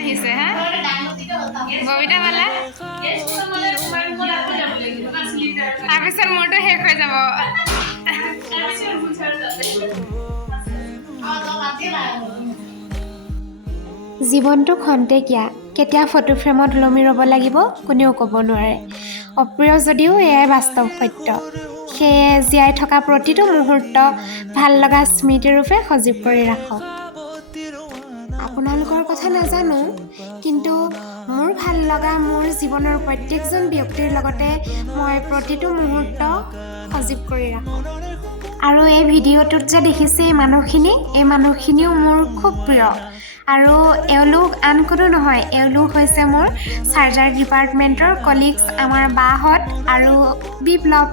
আহিছে হা ববিতা বালা তাৰপিছত মোৰতো শেষ হৈ যাব জীৱনটো খন্তেকীয়া কেতিয়া ফটো ফ্ৰেমত ওলমি ৰ'ব লাগিব কোনেও ক'ব নোৱাৰে অপ্ৰিয় যদিও এয়াই বাস্তৱ সত্য সেয়ে জীয়াই থকা প্ৰতিটো মুহূৰ্ত ভাল লগা স্মৃতিৰূপে সজীৱ কৰি ৰাখক আপোনালোকৰ কথা নাজানো কিন্তু মোৰ ভাল লগা মোৰ জীৱনৰ প্ৰত্যেকজন ব্যক্তিৰ লগতে মই প্ৰতিটো মুহূৰ্ত সজীৱ কৰি ৰাখোঁ আৰু এই ভিডিঅ'টোত যে দেখিছে এই মানুহখিনিও মোৰ খুব প্ৰিয় আৰু এওঁলোক আন কোনো নহয় এওঁলোক হৈছে মোৰ চাৰ্জাৰ ডিপাৰ্টমেণ্টৰ কলিগছ আমাৰ বাহঁত আৰু বিপ্লৱ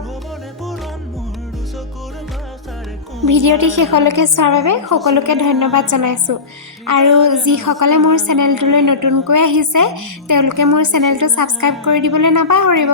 ভিডিঅ'টি শেষলৈকে চোৱাৰ বাবে সকলোকে ধন্যবাদ জনাইছোঁ আৰু যিসকলে মোৰ চেনেলটোলৈ নতুনকৈ আহিছে তেওঁলোকে মোৰ চেনেলটো ছাবস্ক্ৰাইব কৰি দিবলৈ নাপাহৰিব